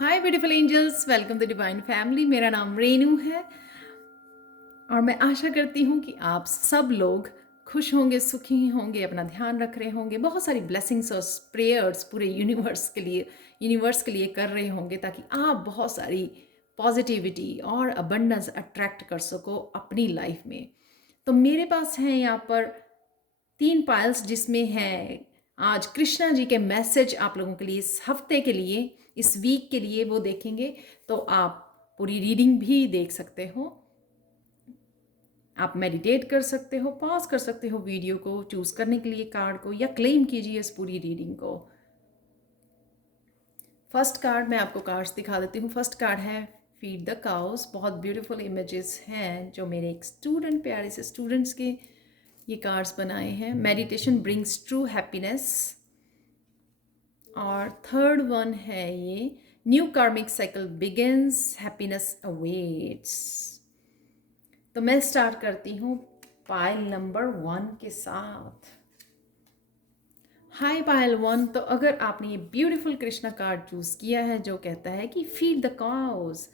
Hi beautiful angels, welcome to divine family. मेरा नाम रेनू है और मैं आशा करती हूँ कि आप सब लोग खुश होंगे, सुखी होंगे, अपना ध्यान रख रहे होंगे, बहुत सारी ब्लेसिंग्स और प्रेयर्स पूरे यूनिवर्स के लिए कर रहे होंगे ताकि आप बहुत सारी पॉजिटिविटी और अबंडेंस अट्रैक्ट कर सको अपनी लाइफ में। तो मेरे पास हैं यहाँ पर 3 पाइल्स जिसमें है आज कृष्णा जी के मैसेज आप लोगों के लिए इस हफ्ते के लिए, इस वीक के लिए वो देखेंगे। तो आप पूरी रीडिंग भी देख सकते हो, आप मेडिटेट कर सकते हो, पॉज कर सकते हो वीडियो को चूज करने के लिए कार्ड को, या क्लेम कीजिए इस पूरी रीडिंग को। फर्स्ट कार्ड मैं आपको कार्ड्स दिखा देती हूँ। फर्स्ट कार्ड है फीड द काउस। बहुत ब्यूटीफुल इमेजेस हैं जो मेरे एक स्टूडेंट, प्यारे से स्टूडेंट्स के ये कार्ड्स बनाए हैं। Meditation brings true happiness. और थर्ड वन है ये न्यू कार्मिक साइकिल बिगिंस, हैप्पीनेस अवेट्स। तो मैं स्टार्ट करती हूँ पाइल नंबर 1 के साथ। हाय पायल 1। तो अगर आपने ये ब्यूटीफुल कृष्णा कार्ड चूज किया है जो कहता है कि फीड द काउज,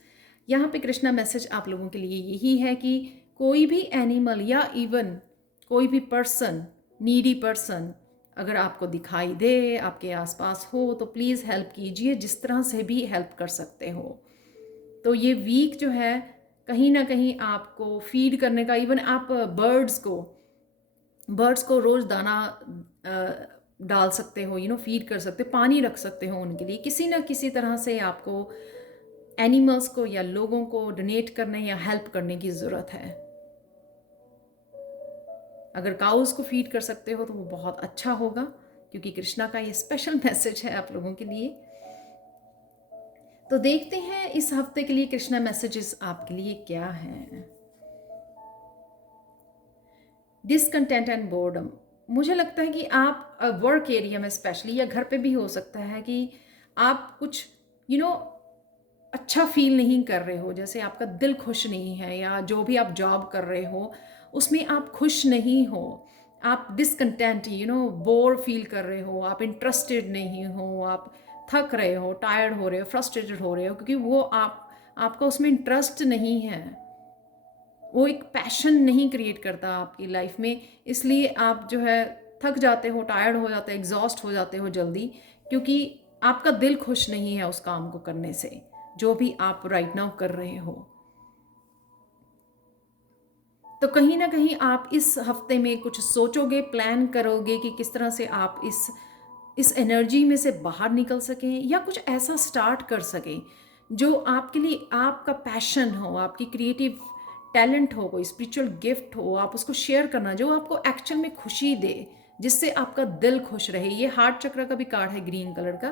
यहाँ पे कृष्णा मैसेज आप लोगों के लिए यही है कि कोई भी एनिमल या इवन कोई भी पर्सन, नीडी पर्सन अगर आपको दिखाई दे, आपके आसपास हो, तो प्लीज़ हेल्प कीजिए, जिस तरह से भी हेल्प कर सकते हो। तो ये वीक जो है कहीं ना कहीं आपको फीड करने का, इवन आप बर्ड्स को रोज़ दाना डाल सकते हो, फीड कर सकते हो, पानी रख सकते हो उनके लिए। किसी ना किसी तरह से आपको एनिमल्स को या लोगों को डोनेट करने या हेल्प करने की ज़रूरत है। अगर काउस को फीड कर सकते हो तो वो बहुत अच्छा होगा, क्योंकि कृष्णा का ये स्पेशल मैसेज है आप लोगों के लिए। तो देखते हैं इस हफ्ते के लिए कृष्णा मैसेजेस आपके लिए क्या हैं। Discontent and boredom. मुझे लगता है कि आप वर्क एरिया में स्पेशली, या घर पे भी हो सकता है कि आप कुछ यू you नो know, अच्छा फील नहीं कर रहे हो, जैसे आपका दिल खुश नहीं है, या जो भी आप जॉब कर रहे हो उसमें आप खुश नहीं हो, आप डिसकंटेंट, बोर फील कर रहे हो, आप इंटरेस्टेड नहीं हो, आप थक रहे हो, टायर्ड हो रहे हो, फ्रस्ट्रेटेड हो रहे हो, क्योंकि वो आपका उसमें इंटरेस्ट नहीं है, वो एक पैशन नहीं क्रिएट करता आपकी लाइफ में। इसलिए आप जो है थक जाते हो, टायर्ड हो जाते हो, एग्जॉस्ट हो जाते हो जल्दी, क्योंकि आपका दिल खुश नहीं है उस काम को करने से जो भी आप राइट नाउ कर रहे हो। तो कहीं ना कहीं आप इस हफ्ते में कुछ सोचोगे, प्लान करोगे कि किस तरह से आप इस एनर्जी में से बाहर निकल सकें, या कुछ ऐसा स्टार्ट कर सकें जो आपके लिए आपका पैशन हो, आपकी क्रिएटिव टैलेंट हो, कोई स्पिरिचुअल गिफ्ट हो, आप उसको शेयर करना जो आपको एक्चुअल में खुशी दे, जिससे आपका दिल खुश रहे। ये हार्ट चक्र का भी कार्ड है ग्रीन कलर का।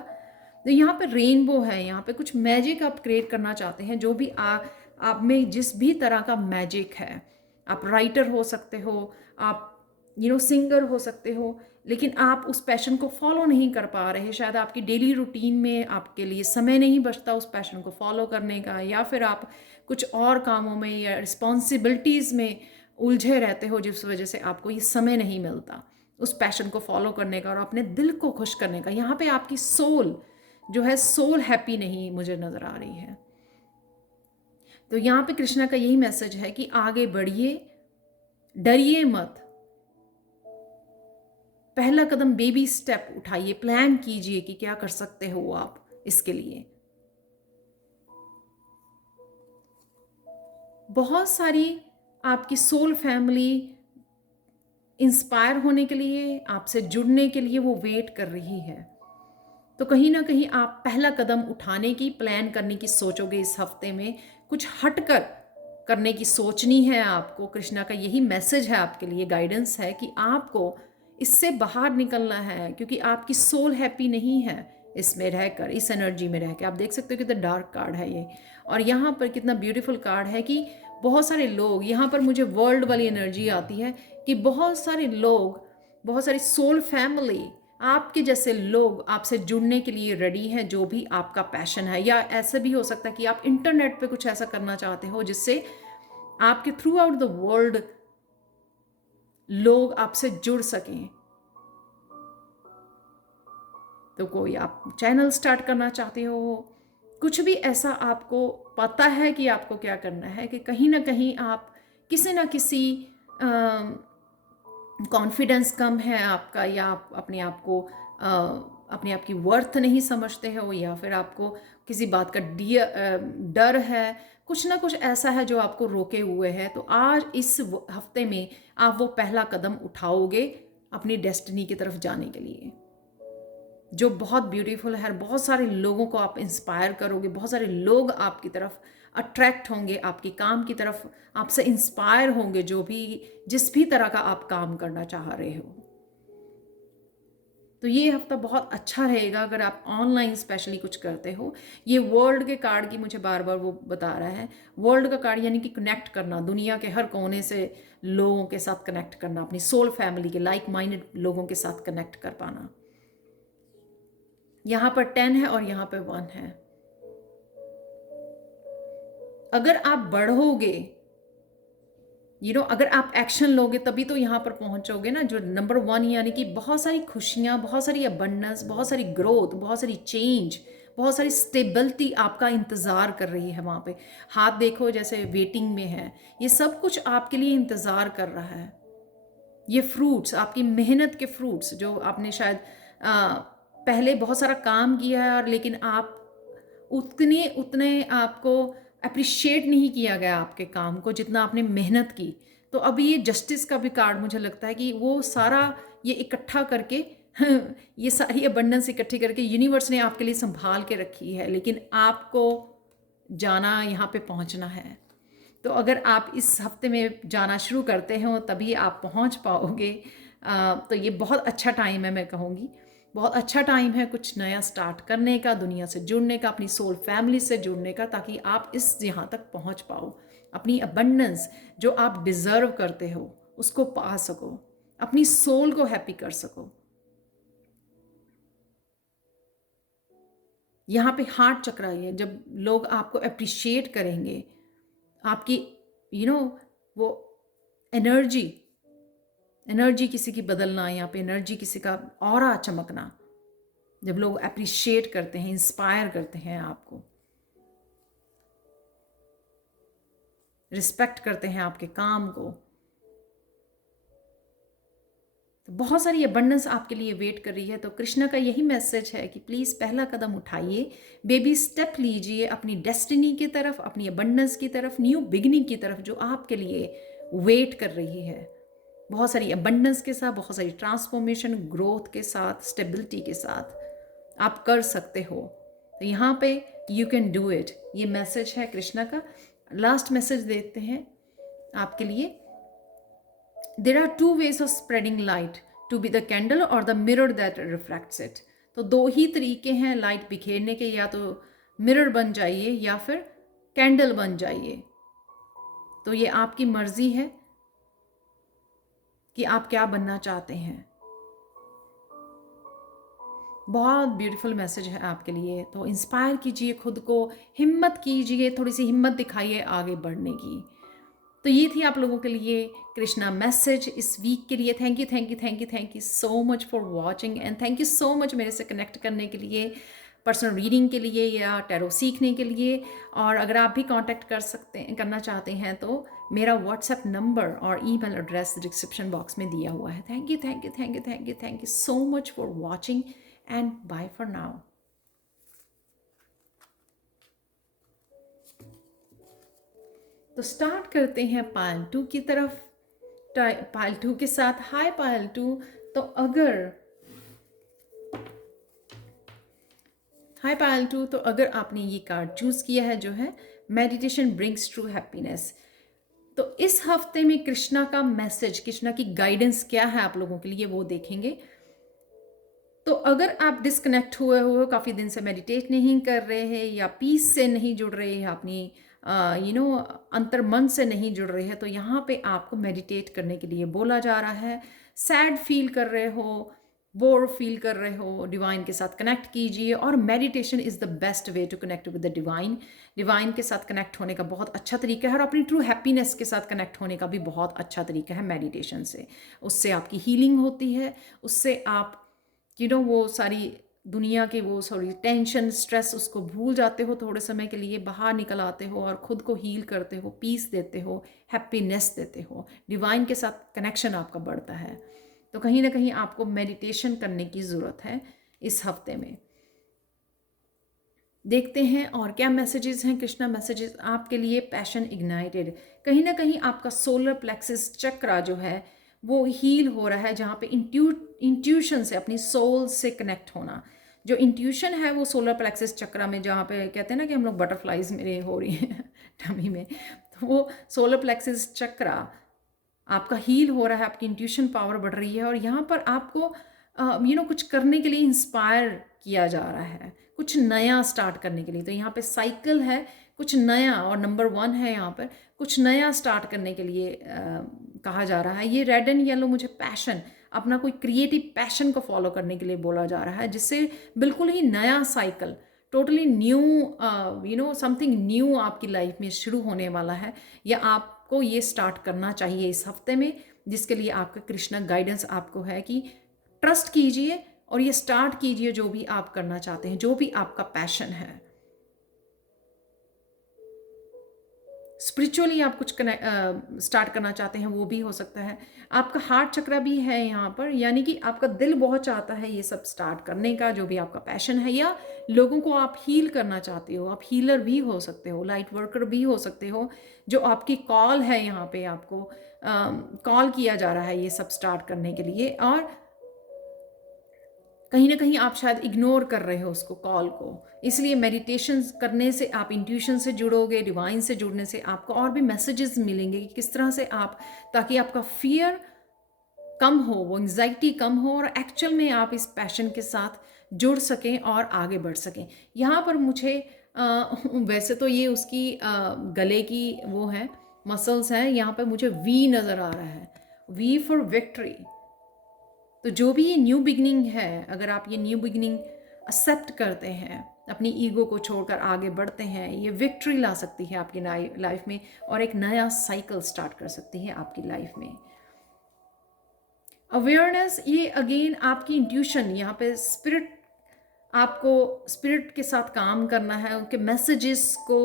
तो यहाँ पे रेनबो है, यहाँ पे कुछ मैजिक आप क्रिएट करना चाहते हैं, जो भी आप में जिस भी तरह का मैजिक है। आप राइटर हो सकते हो, आप सिंगर हो सकते हो, लेकिन आप उस पैशन को फॉलो नहीं कर पा रहे, शायद आपकी डेली रूटीन में आपके लिए समय नहीं बचता उस पैशन को फॉलो करने का, या फिर आप कुछ और कामों में या रिस्पॉन्सिबिलिटीज़ में उलझे रहते हो, जिस वजह से आपको ये समय नहीं मिलता उस पैशन को फॉलो करने का और अपने दिल को खुश करने का। यहाँ पे आपकी सोल जो है, सोल हैप्पी नहीं मुझे नज़र आ रही है। तो यहाँ पे कृष्णा का यही मैसेज है कि आगे बढ़िए, डरिए मत, पहला कदम, बेबी स्टेप उठाइए, प्लान कीजिए कि क्या कर सकते हो आप इसके लिए। बहुत सारी आपकी सोल फैमिली इंस्पायर होने के लिए, आपसे जुड़ने के लिए वो वेट कर रही है। तो कहीं ना कहीं आप पहला कदम उठाने की, प्लान करने की सोचोगे इस हफ्ते में, कुछ हटकर करने की सोचनी है आपको। कृष्णा का यही मैसेज है आपके लिए, गाइडेंस है कि आपको इससे बाहर निकलना है, क्योंकि आपकी सोल हैप्पी नहीं है इसमें रहकर, इस एनर्जी में रहकर। आप देख सकते हो कितना डार्क कार्ड है ये, और यहाँ पर कितना ब्यूटीफुल कार्ड है कि बहुत सारे लोग, यहाँ पर मुझे वर्ल्ड वाली एनर्जी आती है कि बहुत सारे लोग, बहुत सारी सोल फैमिली, आपके जैसे लोग आपसे जुड़ने के लिए रेडी हैं, जो भी आपका पैशन है। या ऐसे भी हो सकता है कि आप इंटरनेट पे कुछ ऐसा करना चाहते हो जिससे आपके थ्रू आउट द वर्ल्ड लोग आपसे जुड़ सकें। तो कोई आप चैनल स्टार्ट करना चाहते हो, कुछ भी ऐसा आपको पता है कि आपको क्या करना है, कि कहीं न कहीं आप किसी न किसी कॉन्फिडेंस कम है आपका, या आप अपने आप को अपने आप की वर्थ नहीं समझते हो, या फिर आपको किसी बात का डर है, कुछ ना कुछ ऐसा है जो आपको रोके हुए है, तो आज इस हफ्ते में आप वो पहला कदम उठाओगे अपनी डेस्टिनी की तरफ जाने के लिए, जो बहुत ब्यूटीफुल है। बहुत सारे लोगों को आप इंस्पायर करोगे, बहुत सारे लोग आपकी तरफ अट्रैक्ट होंगे, आपके काम की तरफ आपसे इंस्पायर होंगे, जो भी जिस भी तरह का आप काम करना चाह रहे हो। तो ये हफ्ता बहुत अच्छा रहेगा अगर आप ऑनलाइन स्पेशली कुछ करते हो। ये वर्ल्ड के कार्ड की मुझे बार बार वो बता रहा है, वर्ल्ड का कार्ड यानी कि कनेक्ट करना, दुनिया के हर कोने से लोगों के साथ कनेक्ट करना, अपनी सोल फैमिली के लाइक माइंडेड लोगों के साथ कनेक्ट कर पाना। यहाँ पर 10 है और यहाँ पर 1 है। अगर आप बढ़ोगे, अगर आप एक्शन लोगे तभी तो यहाँ पर पहुँचोगे ना, जो नंबर 1 यानी कि बहुत सारी खुशियाँ, बहुत सारी अबंडेंस, बहुत सारी ग्रोथ, बहुत सारी चेंज, बहुत सारी स्टेबिलिटी आपका इंतज़ार कर रही है वहाँ पे। हाथ देखो जैसे वेटिंग में है, ये सब कुछ आपके लिए इंतज़ार कर रहा है। ये फ्रूट्स, आपकी मेहनत के फ्रूट्स, जो आपने शायद पहले बहुत सारा काम किया है, और लेकिन आप उतने उतने आपको अप्रिशिएट नहीं किया गया आपके काम को जितना आपने मेहनत की। तो अभी ये जस्टिस का भी कार्ड मुझे लगता है कि वो सारा ये इकट्ठा करके ये सारी अबंडेंस इकट्ठी करके यूनिवर्स ने आपके लिए संभाल के रखी है, लेकिन आपको जाना, यहाँ पे पहुँचना है। तो अगर आप इस हफ्ते में जाना शुरू करते हो तभी आप पहुँच पाओगे। तो ये बहुत अच्छा टाइम है, मैं कहूँगी बहुत अच्छा टाइम है कुछ नया स्टार्ट करने का, दुनिया से जुड़ने का, अपनी सोल फैमिली से जुड़ने का, ताकि आप इस यहाँ तक पहुँच पाओ, अपनी अबंडेंस जो आप डिज़र्व करते हो उसको पा सको, अपनी सोल को हैप्पी कर सको। यहाँ पे हार्ट चक्र है, जब लोग आपको अप्रिशिएट करेंगे, आपकी वो एनर्जी एनर्जी किसी की बदलना, यहाँ पे एनर्जी किसी का ऑरा चमकना, जब लोग अप्रिशिएट करते हैं, इंस्पायर करते हैं आपको, रिस्पेक्ट करते हैं आपके काम को, तो बहुत सारी अबंडेंस आपके लिए वेट कर रही है। तो कृष्णा का यही मैसेज है कि प्लीज़ पहला कदम उठाइए, बेबी स्टेप लीजिए अपनी डेस्टिनी की तरफ, अपनी अबंडेंस की तरफ, न्यू बिगिनिंग की तरफ, जो आपके लिए वेट कर रही है। बहुत सारी अबंडेंस के साथ, बहुत सारी ट्रांसफॉर्मेशन, ग्रोथ के साथ, स्टेबिलिटी के साथ आप कर सकते हो। तो यहाँ पे यू कैन डू इट, ये मैसेज है कृष्णा का। लास्ट मैसेज देते हैं आपके लिए। There are two ways of spreading light, to be the candle or the mirror that reflects it. तो दो ही तरीके हैं लाइट बिखेरने के, या तो मिरर बन जाइए या फिर कैंडल बन जाइए। तो ये आपकी मर्जी है कि आप क्या बनना चाहते हैं। बहुत ब्यूटीफुल मैसेज है आपके लिए। तो इंस्पायर कीजिए खुद को, हिम्मत कीजिए, थोड़ी सी हिम्मत दिखाइए आगे बढ़ने की। तो ये थी आप लोगों के लिए कृष्णा मैसेज इस वीक के लिए। Thank you thank you thank you thank you so much for watching, and thank you so much मेरे से कनेक्ट करने के लिए, पर्सनल रीडिंग के लिए या टैरो सीखने के लिए। और अगर आप भी कांटेक्ट करना चाहते हैं तो मेरा व्हाट्सएप नंबर और ईमेल एड्रेस डिस्क्रिप्शन बॉक्स में दिया हुआ है। Thank you thank you thank you thank you thank you so much for watching, and bye for now. तो स्टार्ट करते हैं पायल 2 की तरफ। पायल 2 के साथ, हाय पायल 2। तो अगर आपने ये कार्ड चूज किया है जो है मेडिटेशन ब्रिंग्स ट्रू हैप्पीनेस, तो इस हफ्ते में कृष्णा का मैसेज, कृष्णा की गाइडेंस क्या है आप लोगों के लिए वो देखेंगे। तो अगर आप डिस्कनेक्ट हुए हो, काफ़ी दिन से मेडिटेट नहीं कर रहे हैं, या पीस से नहीं जुड़ रहे हैं, अपनी अंतर मन से नहीं जुड़ रहे हैं, तो यहाँ पे आपको मेडिटेट करने के लिए बोला जा रहा है। सैड फील कर रहे हो, बोर फील कर रहे हो, डिवाइन के साथ कनेक्ट कीजिए। और meditation is the best way to connect with the divine. Divine के साथ कनेक्ट होने का बहुत अच्छा तरीका है, और अपनी ट्रू हैप्पीनेस के साथ कनेक्ट होने का भी बहुत अच्छा तरीका है मेडिटेशन से। उससे आपकी हीलिंग होती है, उससे आप वो सारी दुनिया के वो सॉरी टेंशन स्ट्रेस उसको भूल जाते हो, थोड़े समय के लिए बाहर निकल आते हो और ख़ुद को हील करते हो, पीस देते हो, हैप्पीनेस देते हो, डिवाइन के साथ कनेक्शन आपका बढ़ता है। तो कहीं ना कहीं आपको मेडिटेशन करने की ज़रूरत है इस हफ्ते में। देखते हैं और क्या मैसेजेस हैं कृष्णा मैसेजेस आपके लिए। पैशन इग्नाइटेड, कहीं ना कहीं आपका सोलर प्लेक्सिस चक्रा जो है वो हील हो रहा है, जहाँ पे इंट्यूशन से, अपनी सोल से कनेक्ट होना। जो इंट्यूशन है वो सोलर प्लेक्सिस चक्रा में, जहाँ पे कहते हैं ना कि हम लोग बटरफ्लाइज मेरे हो रही हैं टमी में, तो वो सोलर प्लेक्सिस चक्रा आपका हील हो रहा है, आपकी इंट्यूशन पावर बढ़ रही है और यहाँ पर आपको कुछ करने के लिए इंस्पायर किया जा रहा है, कुछ नया स्टार्ट करने के लिए। तो यहाँ पे साइकिल है, कुछ नया, और नंबर 1 है यहाँ पर, कुछ नया स्टार्ट करने के लिए कहा जा रहा है। ये रेड एंड येलो मुझे पैशन, अपना कोई क्रिएटिव पैशन को फॉलो करने के लिए बोला जा रहा है, जिससे बिल्कुल ही नया cycle, totally new something new आपकी लाइफ में शुरू होने वाला है, या आपको ये स्टार्ट करना चाहिए इस हफ्ते में, जिसके लिए आपका कृष्णा गाइडेंस आपको है कि ट्रस्ट कीजिए और ये स्टार्ट कीजिए जो भी आप करना चाहते हैं, जो भी आपका पैशन है। स्पिरिचुअली आप कुछ स्टार्ट करना चाहते हैं, वो भी हो सकता है। आपका हार्ट चक्र भी है यहाँ पर, यानी कि आपका दिल बहुत चाहता है ये सब स्टार्ट करने का, जो भी आपका पैशन है, या लोगों को आप हील करना चाहते हो, आप हीलर भी हो सकते हो, लाइट वर्कर भी हो सकते हो, जो आपकी कॉल है, यहाँ पे आपको कॉल किया जा रहा है ये सब स्टार्ट करने के लिए। और कहीं ना कहीं आप शायद इग्नोर कर रहे हो उसको, कॉल को, इसलिए मेडिटेशन करने से आप इंट्यूशन से जुड़ोगे, डिवाइन से जुड़ने से आपको और भी मैसेजेस मिलेंगे कि किस तरह से आप, ताकि आपका फियर कम हो, वो एंग्जाइटी कम हो, और एक्चुअल में आप इस पैशन के साथ जुड़ सकें और आगे बढ़ सकें। यहाँ पर मुझे वैसे तो ये उसकी गले की वो है, मसल्स हैं, यहाँ पर मुझे वी नज़र आ रहा है, वी फॉर विक्ट्री। तो जो भी ये न्यू बिगनिंग है, अगर आप ये न्यू बिगनिंग एक्सेप्ट करते हैं, अपनी ईगो को छोड़कर आगे बढ़ते हैं, ये विक्ट्री ला सकती है आपकी लाइफ में, और एक नया साइकिल स्टार्ट कर सकती है आपकी लाइफ में। अवेयरनेस, ये अगेन आपकी इंट्यूशन, यहाँ पे स्पिरिट, आपको स्पिरिट के साथ काम करना है, उनके मैसेजेस को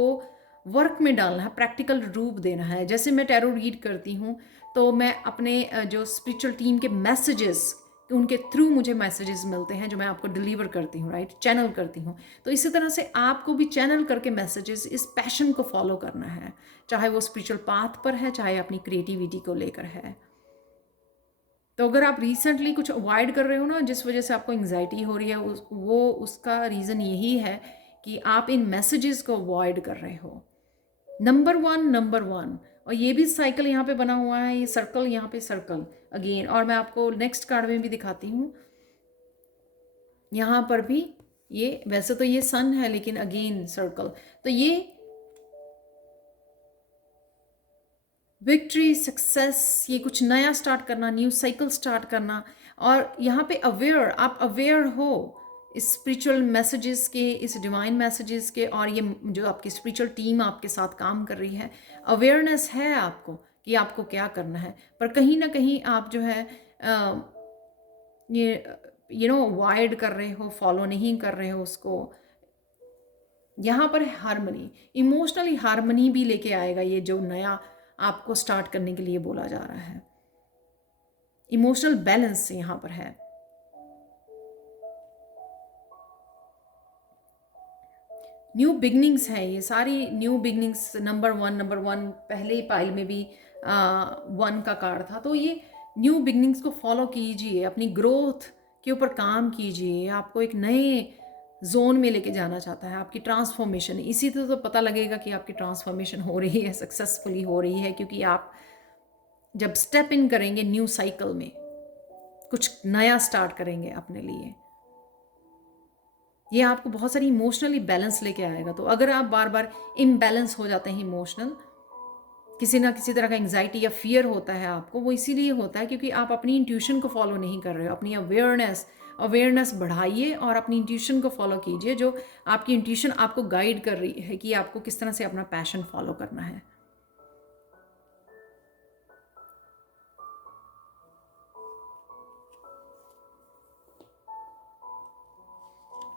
वर्क में डालना है, प्रैक्टिकल रूप देना है। जैसे मैं टैरो रीड करती हूँ, तो मैं अपने जो स्पिरिचुअल टीम के मैसेजेस, उनके थ्रू मुझे मैसेजेस मिलते हैं, जो मैं आपको डिलीवर करती हूँ, राइट, चैनल करती हूँ। तो इसी तरह से आपको भी चैनल करके मैसेजेस, इस पैशन को फॉलो करना है, चाहे वो स्पिरिचुअल पाथ पर है, चाहे अपनी क्रिएटिविटी को लेकर है। तो अगर आप रिसेंटली कुछ अवॉइड कर रहे हो ना, जिस वजह से आपको एंग्जाइटी हो रही है, उसका रीज़न यही है कि आप इन मैसेजेस को अवॉइड कर रहे हो। नंबर वन, और ये भी साइकिल यहाँ पे बना हुआ है, ये सर्कल, यहाँ पे सर्कल अगेन, और मैं आपको नेक्स्ट कार्ड में भी दिखाती हूँ। यहाँ पर भी ये, वैसे तो ये सन है, लेकिन अगेन सर्कल, तो ये विक्ट्री, सक्सेस, ये कुछ नया स्टार्ट करना, न्यू साइकिल स्टार्ट करना। और यहाँ पे अवेयर, आप अवेयर हो इस स्पिरिचुअल मैसेजेस के, इस डिवाइन मैसेजेस के, और ये जो आपकी स्पिरिचुअल टीम आपके साथ काम कर रही है, अवेयरनेस है आपको कि आपको क्या करना है। पर कहीं ना कहीं आप जो है ये अवॉइड कर रहे हो, फॉलो नहीं कर रहे हो उसको। यहाँ पर हारमनी, इमोशनली हारमनी भी लेके आएगा ये जो नया आपको स्टार्ट करने के लिए बोला जा रहा है। इमोशनल बैलेंस यहाँ पर है। न्यू बिगनिंग्स है, ये सारी न्यू बिगनिंग्स। नंबर वन पहले ही पाइल में भी 1 का कार्ड था। तो ये न्यू बिगनिंग्स को फॉलो कीजिए, अपनी ग्रोथ के ऊपर काम कीजिए। आपको एक नए जोन में लेके जाना चाहता है, आपकी ट्रांसफॉर्मेशन। इसी तो पता लगेगा कि आपकी ट्रांसफॉर्मेशन हो रही है, सक्सेसफुली हो रही है, क्योंकि आप जब स्टेप इन करेंगे न्यू साइकिल में, कुछ नया स्टार्ट करेंगे अपने लिए, ये आपको बहुत सारी इमोशनली बैलेंस लेके आएगा। तो अगर आप बार बार इम्बैलेंस हो जाते हैं इमोशनल, किसी ना किसी तरह का एंग्जाइटी या फियर होता है आपको, वो इसीलिए होता है क्योंकि आप अपनी इंट्यूशन को फॉलो नहीं कर रहे हो। अपनी अवेयरनेस बढ़ाइए और अपनी इंट्यूशन को फॉलो कीजिए, जो आपकी इंट्यूशन आपको गाइड कर रही है कि आपको किस तरह से अपना पैशन फॉलो करना है।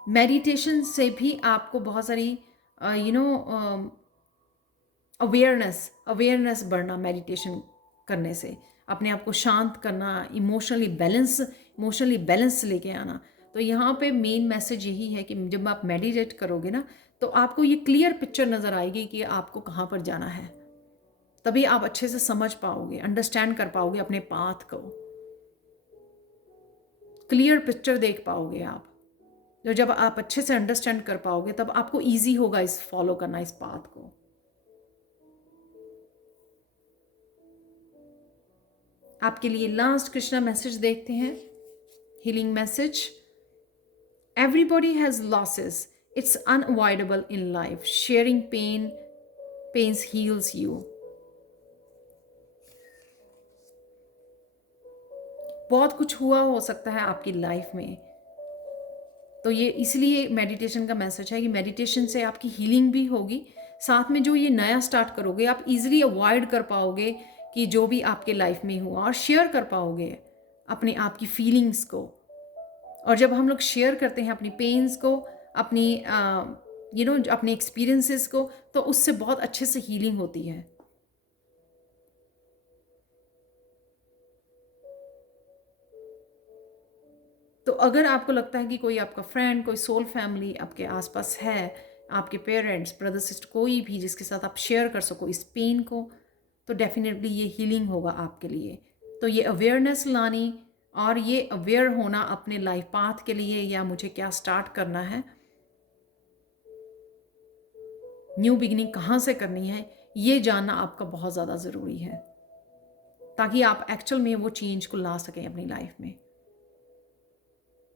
मेडिटेशन से भी आपको बहुत सारी यू नो अवेयरनेस बढ़ना, मेडिटेशन करने से अपने आप को शांत करना, इमोशनली बैलेंस लेके आना। तो यहाँ पे मेन मैसेज यही है कि जब आप मेडिटेट करोगे ना, तो आपको ये क्लियर पिक्चर नज़र आएगी कि आपको कहाँ पर जाना है। तभी आप अच्छे से समझ पाओगे, अंडरस्टैंड कर पाओगे अपने पाथ को, क्लियर पिक्चर देख पाओगे आप। तो जब आप अच्छे से अंडरस्टैंड कर पाओगे तब आपको ईजी होगा इस फॉलो करना, इस पाथ को। आपके लिए लास्ट कृष्णा मैसेज देखते हैं, healing message. Everybody has losses, it's unavoidable in life, sharing pains heals you. बहुत कुछ हुआ हो सकता है आपकी लाइफ में, तो ये इसलिए मेडिटेशन का मैसेज है कि मेडिटेशन से आपकी हीलिंग भी होगी, साथ में जो ये नया स्टार्ट करोगे आप इजीली अवॉइड कर पाओगे कि जो भी आपके लाइफ में हुआ, और शेयर कर पाओगे अपने आप की फीलिंग्स को। और जब हम लोग शेयर करते हैं अपनी पेन्स को, अपनी अपने एक्सपीरियंसेस को, तो उससे बहुत अच्छे से हीलिंग होती है। तो अगर आपको लगता है कि कोई आपका फ्रेंड, कोई सोल फैमिली आपके आसपास है, आपके पेरेंट्स, ब्रदर सिस्टर, कोई भी जिसके साथ आप शेयर कर सको इस पेन को, तो डेफिनेटली ये हीलिंग होगा आपके लिए। तो ये अवेयरनेस लानी और ये अवेयर होना अपने लाइफ पाथ के लिए, या मुझे क्या स्टार्ट करना है, न्यू बिगिनिंग कहाँ से करनी है, ये जानना आपका बहुत ज़्यादा ज़रूरी है, ताकि आप एक्चुअल में वो चेंज को ला सकें अपनी लाइफ में।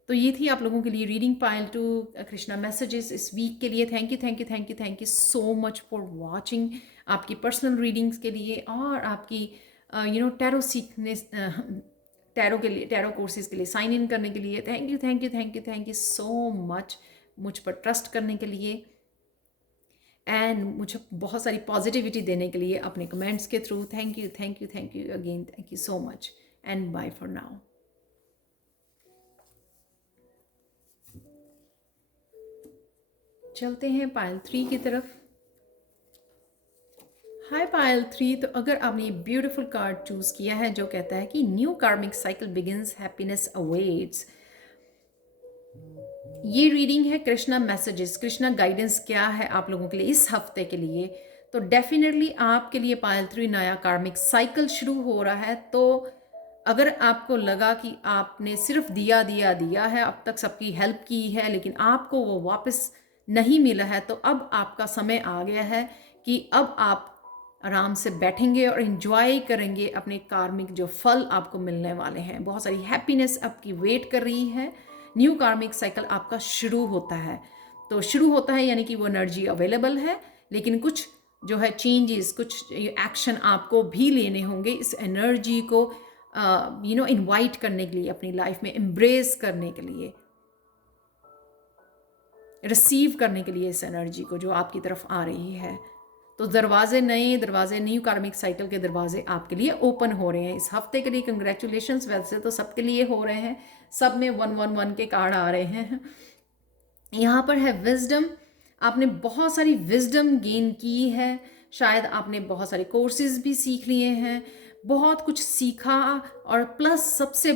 तो ये थी आप लोगों के लिए reading pile two Krishna messages इस वीक के लिए। Thank you so much for watching. आपकी पर्सनल रीडिंग्स के लिए और आपकी टैरो सीखने, टैरो कोर्सेज के लिए साइन इन करने के लिए थैंक यू सो मच मुझ पर ट्रस्ट करने के लिए, एंड मुझे बहुत सारी पॉजिटिविटी देने के लिए अपने कमेंट्स के through. Thank you again, thank you so much, and bye for now. चलते हैं पायल 3 की तरफ। हाय पायल 3, तो अगर आपने ये ब्यूटीफुल कार्ड चूज किया है जो कहता है कि न्यू कार्मिक साइकिल बिगिंस, हैप्पीनेस अवेट्स, ये रीडिंग है कृष्णा मैसेजेस, कृष्णा गाइडेंस क्या है आप लोगों के लिए इस हफ्ते के लिए। तो डेफिनेटली आपके लिए पायल 3 नया कार्मिक साइकिल शुरू हो रहा है। तो अगर आपको लगा कि आपने सिर्फ दिया है, अब तक सबकी हेल्प की है, लेकिन आपको वो वापस नहीं मिला है, तो अब आपका समय आ गया है कि अब आप आराम से बैठेंगे और इन्जॉय करेंगे अपने कार्मिक जो फल आपको मिलने वाले हैं। बहुत सारी हैप्पीनेस आपकी वेट कर रही है। न्यू कार्मिक साइकिल आपका शुरू होता है। तो शुरू होता है यानी कि वो एनर्जी अवेलेबल है, लेकिन कुछ जो है चेंजेस, कुछ एक्शन आपको भी लेने होंगे इस एनर्जी को इनवाइट करने के लिए, अपनी लाइफ में एम्ब्रेस करने के लिए, रिसीव करने के लिए इस एनर्जी को जो आपकी तरफ आ रही है। तो नए दरवाजे न्यू कार्मिक साइकिल के दरवाजे आपके लिए ओपन हो रहे हैं इस हफ्ते के लिए। कंग्रेचुलेशंस, वैसे तो सबके लिए हो रहे हैं, सब में 111 के कार्ड आ रहे हैं। यहाँ पर है विजडम, आपने बहुत सारी विजडम गेन की है, शायद आपने बहुत सारे कोर्सेज भी सीख लिए हैं, बहुत कुछ सीखा, और प्लस सबसे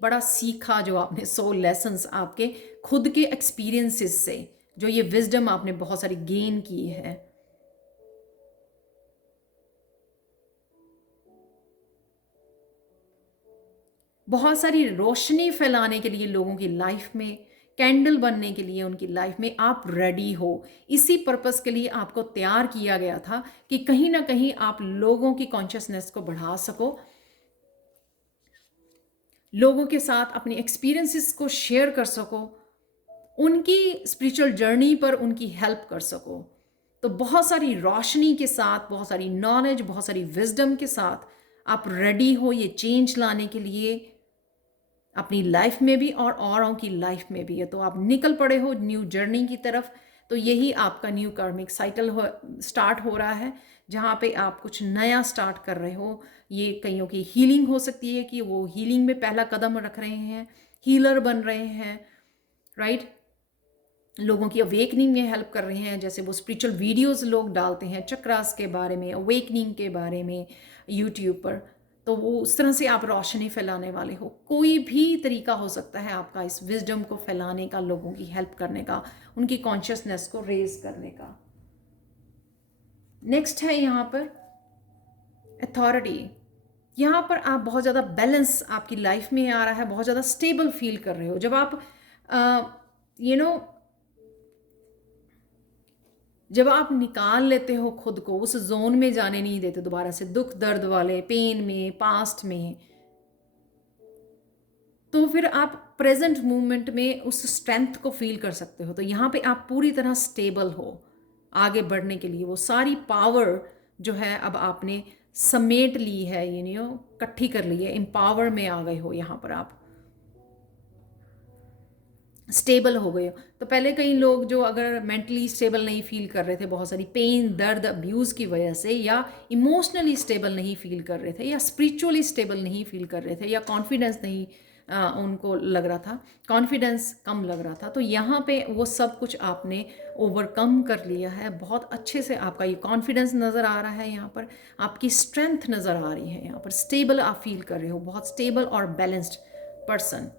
बड़ा सीखा जो आपने सोल लेसन्स आपके खुद के एक्सपीरियंसेस से, जो ये विजडम आपने बहुत सारी गेन की है। बहुत सारी रोशनी फैलाने के लिए लोगों की लाइफ में, कैंडल बनने के लिए उनकी लाइफ में आप रेडी हो। इसी पर्पस के लिए आपको तैयार किया गया था कि कहीं ना कहीं आप लोगों की कॉन्शियसनेस को बढ़ा सको, लोगों के साथ अपने एक्सपीरियंसेस को शेयर कर सको, उनकी स्पिरिचुअल जर्नी पर उनकी हेल्प कर सको। तो बहुत सारी रोशनी के साथ, बहुत सारी नॉलेज, बहुत सारी विजडम के साथ आप रेडी हो ये चेंज लाने के लिए अपनी लाइफ में भी और औरों की लाइफ में भी है। तो आप निकल पड़े हो न्यू जर्नी की तरफ। तो यही आपका न्यू कार्मिक साइकिल स्टार्ट हो रहा है, जहाँ पे आप कुछ नया स्टार्ट कर रहे हो। ये कईयों की हीलिंग हो सकती है कि वो हीलिंग में पहला कदम रख रहे हैं, हीलर बन रहे हैं, राइट। लोगों की अवेकनिंग में हेल्प कर रहे हैं, जैसे वो स्पिरिचुअल वीडियोस लोग डालते हैं चक्रास के बारे में, अवेकनिंग के बारे में यूट्यूब पर, तो वो उस तरह से आप रोशनी फैलाने वाले हो। कोई भी तरीका हो सकता है आपका इस विजडम को फैलाने का, लोगों की हेल्प करने का, उनकी कॉन्शियसनेस को रेज करने का। नेक्स्ट है यहाँ पर अथॉरिटी। यहाँ पर आप बहुत ज़्यादा बैलेंस आपकी लाइफ में आ रहा है, बहुत ज़्यादा स्टेबल फील कर रहे हो। जब आप यू नो जब आप निकाल लेते हो खुद को, उस जोन में जाने नहीं देते दोबारा से, दुख दर्द वाले पेन में, पास्ट में, तो फिर आप प्रेजेंट मूवमेंट में उस स्ट्रेंथ को फील कर सकते हो। तो यहाँ पे आप पूरी तरह स्टेबल हो आगे बढ़ने के लिए। वो सारी पावर जो है अब आपने समेट ली है, इकट्ठी कर ली है, एम्पावर में आ गए हो। यहाँ पर आप स्टेबल हो गए हो। तो पहले कई लोग जो अगर मेंटली स्टेबल नहीं फील कर रहे थे, बहुत सारी पेन, दर्द, अब्यूज़ की वजह से, या इमोशनली स्टेबल नहीं फील कर रहे थे, या स्पिरिचुअली स्टेबल नहीं फील कर रहे थे, या कॉन्फिडेंस नहीं उनको लग रहा था, कॉन्फिडेंस कम लग रहा था, तो यहाँ पे वो सब कुछ आपने ओवरकम कर लिया है। बहुत अच्छे से आपका ये कॉन्फिडेंस नज़र आ रहा है, यहाँ पर आपकी स्ट्रेंथ नज़र आ रही है, यहाँ पर स्टेबल आप फील कर रहे हो, बहुत स्टेबल और बैलेंस्ड पर्सन।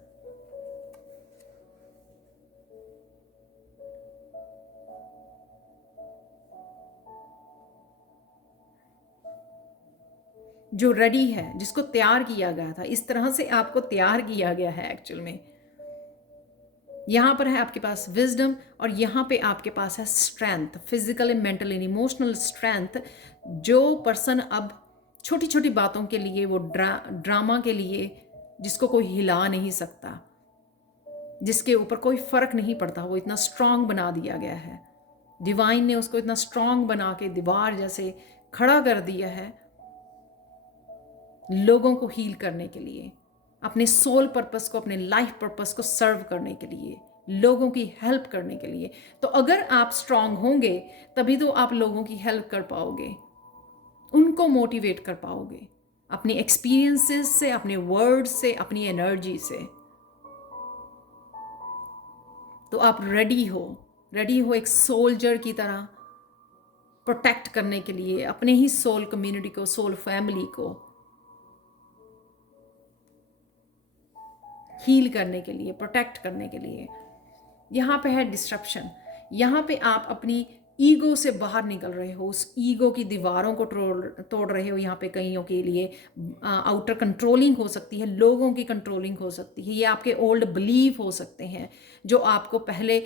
जो रेडी है, जिसको तैयार किया गया था, इस तरह से आपको तैयार किया गया है एक्चुअल में। यहाँ पर है आपके पास विजडम, और यहाँ पे आपके पास है strength, physical and mental and emotional strength. जो पर्सन अब छोटी छोटी बातों के लिए, वो ड्रामा के लिए, जिसको कोई हिला नहीं सकता, जिसके ऊपर कोई फर्क नहीं पड़ता, वो इतना स्ट्रांग बना दिया गया है। डिवाइन ने उसको इतना स्ट्रांग बना के दीवार जैसे खड़ा कर दिया है, लोगों को हील करने के लिए, अपने सोल पर्पस को, अपने लाइफ पर्पस को सर्व करने के लिए, लोगों की हेल्प करने के लिए। तो अगर आप स्ट्रांग होंगे तभी तो आप लोगों की हेल्प कर पाओगे, उनको मोटिवेट कर पाओगे, अपनी एक्सपीरियंसेस से, अपने वर्ड्स से, अपनी एनर्जी से। तो आप रेडी हो एक सोल्जर की तरह प्रोटेक्ट करने के लिए अपने ही सोल कम्युनिटी को, सोल फैमिली को हील करने के लिए, प्रोटेक्ट करने के लिए। यहाँ पे है डिस्ट्रप्शन। यहाँ पे आप अपनी ईगो से बाहर निकल रहे हो, उस ईगो की दीवारों को तोड़ रहे हो। यहाँ पे कईयों के लिए आउटर कंट्रोलिंग हो सकती है, लोगों की कंट्रोलिंग हो सकती है, ये आपके ओल्ड बिलीफ हो सकते हैं जो आपको पहले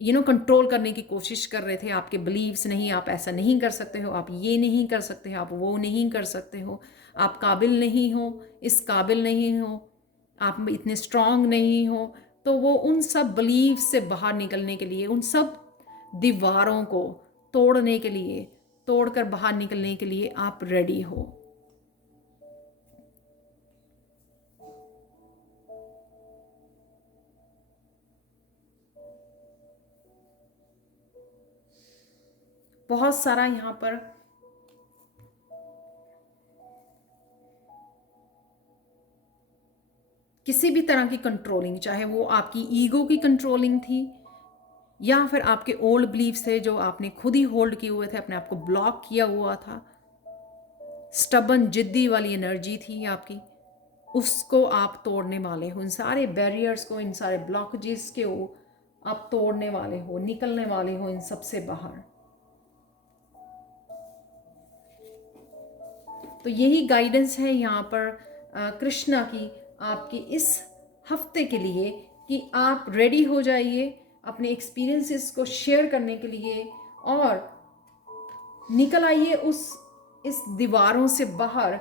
कंट्रोल करने की कोशिश कर रहे थे। आपके बिलीव्स, नहीं आप ऐसा नहीं कर सकते हो, आप ये नहीं कर सकते हो, आप वो नहीं कर सकते हो, आप काबिल नहीं हो, इस काबिल नहीं हो, आप इतने स्ट्रांग नहीं हो। तो वो उन सब बिलीव से बाहर निकलने के लिए, उन सब दीवारों को तोड़ने के लिए, तोड़कर बाहर निकलने के लिए आप रेडी हो। बहुत सारा यहाँ पर किसी भी तरह की कंट्रोलिंग, चाहे वो आपकी ईगो की कंट्रोलिंग थी या फिर आपके ओल्ड बिलीव्स थे जो आपने खुद ही होल्ड किए हुए थे, अपने आप को ब्लॉक किया हुआ था, स्टबन जिद्दी वाली एनर्जी थी आपकी, उसको आप तोड़ने वाले हो। इन सारे बैरियर्स को, इन सारे ब्लॉकेजेस के आप तोड़ने वाले हो, निकलने वाले हो इन सब से बाहर। तो यही गाइडेंस है यहाँ पर कृष्णा की आपके इस हफ्ते के लिए, कि आप रेडी हो जाइए अपने एक्सपीरियंसेस को शेयर करने के लिए, और निकल आइए इस दीवारों से बाहर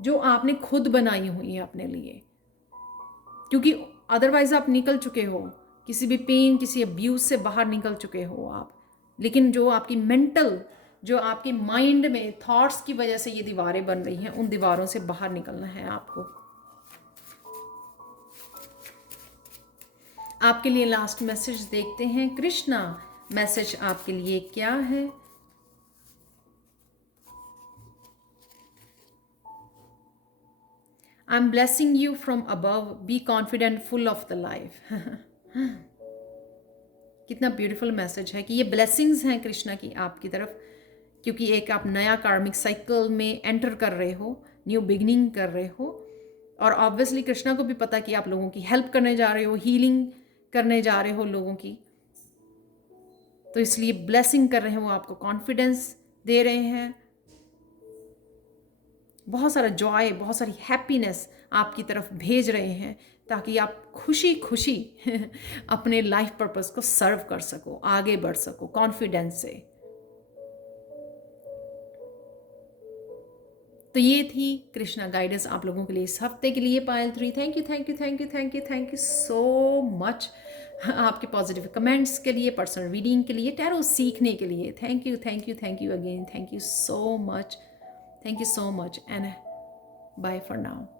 जो आपने खुद बनाई हुई है अपने लिए। क्योंकि अदरवाइज आप निकल चुके हो, किसी भी पेन, किसी अब्यूज से बाहर निकल चुके हो आप। लेकिन जो आपकी मेंटल, जो आपके माइंड में थॉट्स की वजह से ये दीवारें बन रही हैं, उन दीवारों से बाहर निकलना है आपको। आपके लिए लास्ट मैसेज देखते हैं। कृष्णा, मैसेज आपके लिए क्या है? I'm blessing you from above. Be confident, full of the life. कितना ब्यूटीफुल मैसेज है कि ये ब्लेसिंग्स हैं कृष्णा की आपकी तरफ, क्योंकि एक आप नया कार्मिक साइकिल में एंटर कर रहे हो, न्यू बिगनिंग कर रहे हो। और ऑब्वियसली कृष्णा को भी पता कि आप लोगों की हेल्प करने जा रहे हो, हीलिंग करने जा रहे हो लोगों की, तो इसलिए ब्लेसिंग कर रहे हैं, वो आपको कॉन्फिडेंस दे रहे हैं, बहुत सारा जॉय, बहुत सारी हैप्पीनेस आपकी तरफ भेज रहे हैं, ताकि आप खुशी खुशी अपने लाइफ पर्पस को सर्व कर सको, आगे बढ़ सको कॉन्फिडेंस से। तो ये थी कृष्णा गाइडेंस आप लोगों के लिए इस हफ्ते के लिए। पायल 3, thank you thank you thank you thank you thank you so much आपके पॉजिटिव कमेंट्स के लिए, पर्सनल रीडिंग के लिए, टैरो सीखने के लिए। Thank you thank you thank you again, thank you so much, thank you so much, and bye for now.